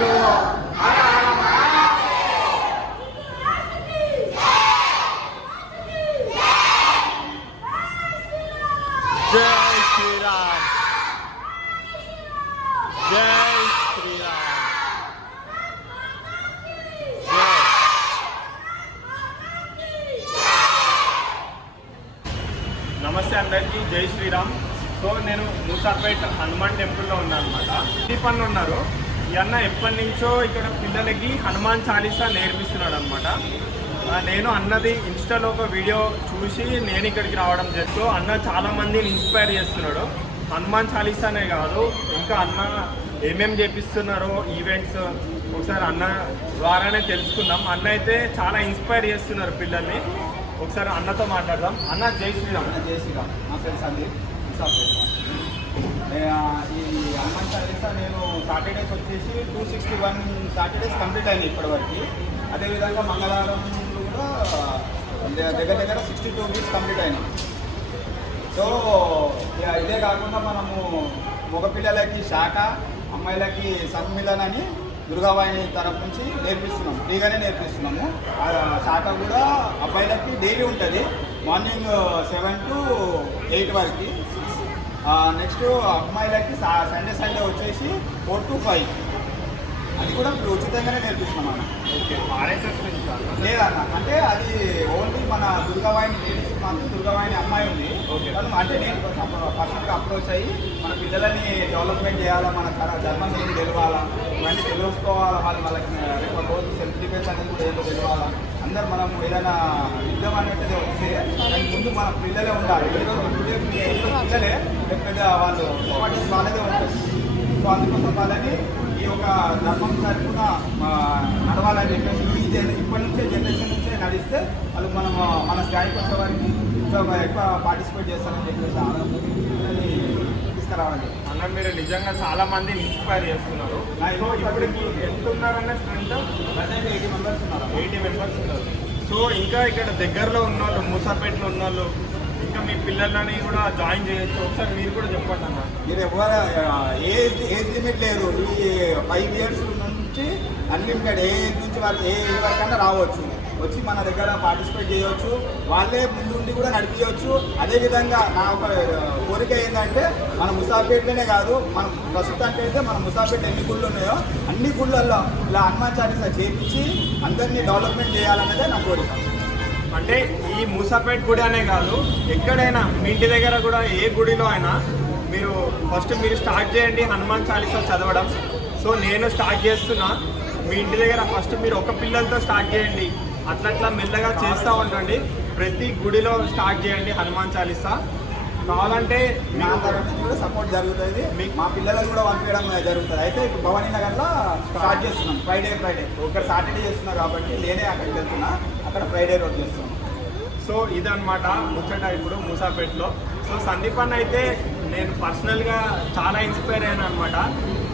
बोलो हर हर जय श्री राम जय श्री राम నమస్తే అందరికీ జై శ్రీరామ్. సో నేను మూసాపేట్ హనుమాన్ టెంపుల్లో ఉన్నాను అనమాట. దీపన్న ఉన్నారు. ఈ అన్న ఎప్పటి నుంచో ఇక్కడ పిల్లలకి హనుమాన్ చాలీసా నేర్పిస్తున్నాడు అనమాట. నేను అన్నది ఇన్స్టాలో ఒక వీడియో చూసి నేను ఇక్కడికి రావడం చేస్తూ అన్న చాలామందిని ఇన్స్పైర్ చేస్తున్నాడు. హనుమాన్ చాలీసానే కాదు ఇంకా అన్న ఏమేమి చేపిస్తున్నారో ఈవెంట్స్ ఒకసారి అన్న ద్వారానే తెలుసుకుందాం. అన్న అయితే చాలా ఇన్స్పైర్ చేస్తున్నారు పిల్లల్ని. ఒకసారి అన్నతో మాట్లాడదాం. అన్న జై శ్రీరామ్. జై శ్రీరామ్. నా పేరు సందీప్. ఈ హనుమాన్ చాలీసా నేను సాటర్డేస్ వచ్చేసి 261 సాటర్డేస్ కంప్లీట్ అయినాయి ఇప్పటివరకు. అదేవిధంగా మంగళవారం కూడా దగ్గర దగ్గర 62 వీక్స్ కంప్లీట్ అయినాయి. సో ఇదే కాకుండా మనము మగపిల్లలకి శాఖ, అమ్మాయిలకి సన్మిలన్ అని దుర్గావాహిని తరఫు నుంచి నేర్పిస్తున్నాము. ఫ్రీగానే నేర్పిస్తున్నాము. శాఖ కూడా అబ్బాయిలకి డైలీ ఉంటుంది, మార్నింగ్ 7 to 8 వరకు. నెక్స్ట్ అమ్మాయిలకి సండే వచ్చేసి 4 to 5. అది కూడా ఉచితంగానే నేర్పిస్తున్నాం అన్న. ఓకే, ఆర్ఎస్ఎస్ లేదన్న, అంటే అది ఓన్లీ మన దుర్గావాహిని లేడీస్ మాత్రం. దుర్గావాహిని అమ్మాయి ఉంది. ఓకే, అంటే నేను పర్సనల్గా అప్రోచ్ అయ్యి మన పిల్లలని డెవలప్మెంట్ చేయాలా, మన ధర్మం ఏం తెలియాలా, ఇవన్నీ తెలుసుకోవాలా, వాళ్ళకి రేపు రోజు సెల్ఫ్ డిఫెన్స్ అనేది కూడా ఏదో తెలియాలా. అందరు మనం ఏదైనా యుద్ధం అనేది వస్తే దానికి ముందు మన పిల్లలే ఉండాలి. పిల్లలే పెద్ద వాళ్ళు వాళ్ళదే ఉంటుంది. సో అందుకోసం వాళ్ళని ఈ యొక్క ధర్మం తరఫున నడవాలని చెప్పేసి ఇప్పటి నుంచే జనరేషన్ నుంచే నడిస్తే వాళ్ళు మన స్థాయికి వచ్చే వారికి ఎక్కువ పార్టిసిపేట్ చేస్తారని చెప్పేసి ఆనందాన్ని తీసుకురావాలి. అన్న మీరు నిజంగా చాలా మంది ఇన్స్పైర్ చేస్తున్నారు. ఇప్పటికి ఎంత ఉన్నారన్న స్ట్రెంత్? 80 మెంబర్స్ ఉన్నారు. 80 మెంబర్స్ ఉన్నారు. సో ఇంకా ఇక్కడ దగ్గరలో ఉన్న వాళ్ళు, మూసాపేటలో ఉన్న వాళ్ళు ఇంకా మీ పిల్లలని కూడా జాయిన్ చేయొచ్చు. ఒకసారి మీరు కూడా చెప్పండి అన్న. మీరు ఎవరు ఏజ్ లిమిట్ లేదు. ఈ 5 years నుంచి అన్లిమిటెడ్ ఏ ఏజ్ నుంచి వాళ్ళు ఏ ఏజ్ వరకైనా రావచ్చు, వచ్చి మన దగ్గర పార్టిసిపేట్ చేయవచ్చు. వాళ్ళే ముందుండి కూడా నడిపించవచ్చు. అదేవిధంగా నా ఒక కోరిక ఏంటంటే మన ముసాపేట్లోనే కాదు, మనం ప్రస్తుతానికి అయితే మన ముసాపేట ఎన్ని గుళ్ళు ఉన్నాయో అన్ని గుళ్ళల్లో ఇలా హనుమాన్ చాలీసా చేయించి అందరినీ డెవలప్మెంట్ చేయాలన్నదే నా కోరిక. అంటే ఈ మూసాపేట గుడి అనే కాదు, ఎక్కడైనా మీ ఇంటి దగ్గర కూడా ఏ గుడిలో అయినా మీరు ఫస్ట్ స్టార్ట్ చేయండి హనుమాన్ చాలీసా చదవడం. సో నేను స్టార్ట్ చేస్తున్నా. మీ ఇంటి దగ్గర ఫస్ట్ మీరు ఒక పిల్లలతో స్టార్ట్ చేయండి. అట్లా మెల్లగా చేస్తూ ఉండండి. ప్రతి గుడిలో స్టార్ట్ చేయండి హనుమాన్ చాలీసా. కావాలంటే నా తరఫు కూడా సపోర్ట్ జరుగుతుంది. మా పిల్లలను కూడా పంపించడం జరుగుతుంది. అయితే ఇప్పుడు భవానీ నగర్లో స్టార్ట్ చేస్తున్నాం. ఫ్రైడే ఒకరు సాటర్డే చేస్తున్నారు కాబట్టి నేనే అక్కడికి వెళ్తున్నా. అక్కడ ఫ్రైడే రోజు చేస్తున్నాం. సో ఇదన్నమాట ముచ్చట ఇప్పుడు మూసాపేటలో. సో సందీప్ అన్న అయితే నేను పర్సనల్గా చాలా ఇన్స్పైర్ అయ్యాను అనమాట.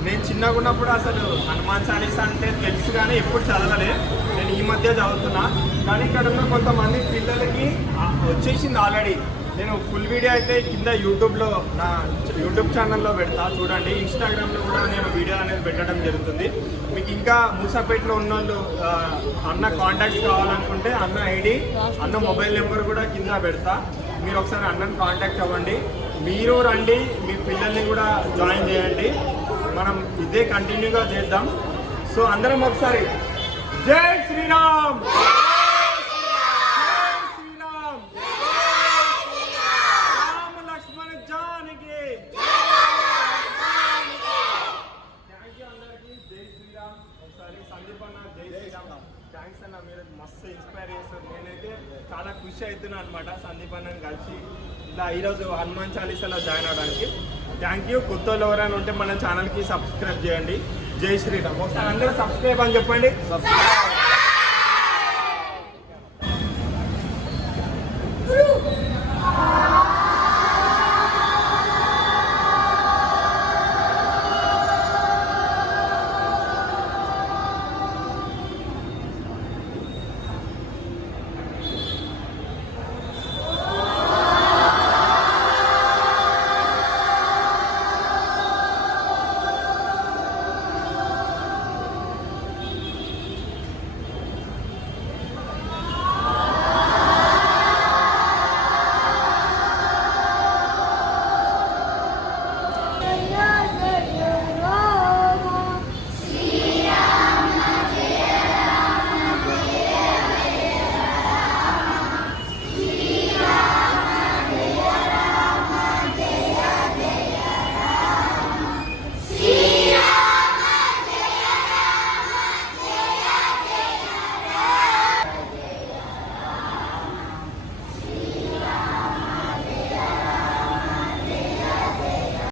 నేను చిన్నగా ఉన్నప్పుడు అసలు హనుమాన్ చాలీసా అంటే తెలుసు కానీ ఎప్పుడు చదవలే. నేను ఈ మధ్య చదువుతున్నా. కానీ ఇక్కడ ఉన్న కొంతమంది పిల్లలకి వచ్చేసింది ఆల్రెడీ. నేను ఫుల్ వీడియో అయితే కింద యూట్యూబ్లో నా యూట్యూబ్ ఛానల్లో పెడతా, చూడండి. ఇన్స్టాగ్రామ్లో కూడా నేను వీడియో అనేది పెట్టడం జరుగుతుంది. మీకు ఇంకా మూసాపేటలో ఉన్న వాళ్ళు అన్న కాంటాక్ట్స్ కావాలనుకుంటే అన్న ఐడి, అన్న మొబైల్ నెంబర్ కూడా కింద పెడతా. మీరు ఒకసారి అన్నని కాంటాక్ట్ అవ్వండి. మీరు రండి, మీ పిల్లల్ని కూడా జాయిన్ చేయండి. మనం ఇదే కంటిన్యూగా చేద్దాం. సో అందరం ఒకసారి జై శ్రీరామ్. థ్యాంక్స్ అన్న, మీరు మస్తు ఇన్స్పైర్ చేస్తారు. నేనైతే చాలా ఖుషి అవుతున్నాను అనమాట సందీప్ అన్నని కలిసి ఇలా ఈరోజు హనుమాన్ చాలీసాలో జాయిన్ అవ్వడానికి. Thank you. కొత్త వాళ్ళు ఎవరైనా ఉంటే మన ఛానల్కి సబ్స్క్రైబ్ చేయండి. జై శ్రీరామ్. ఒకసారి అందరూ సబ్స్క్రైబ్ అని చెప్పండి.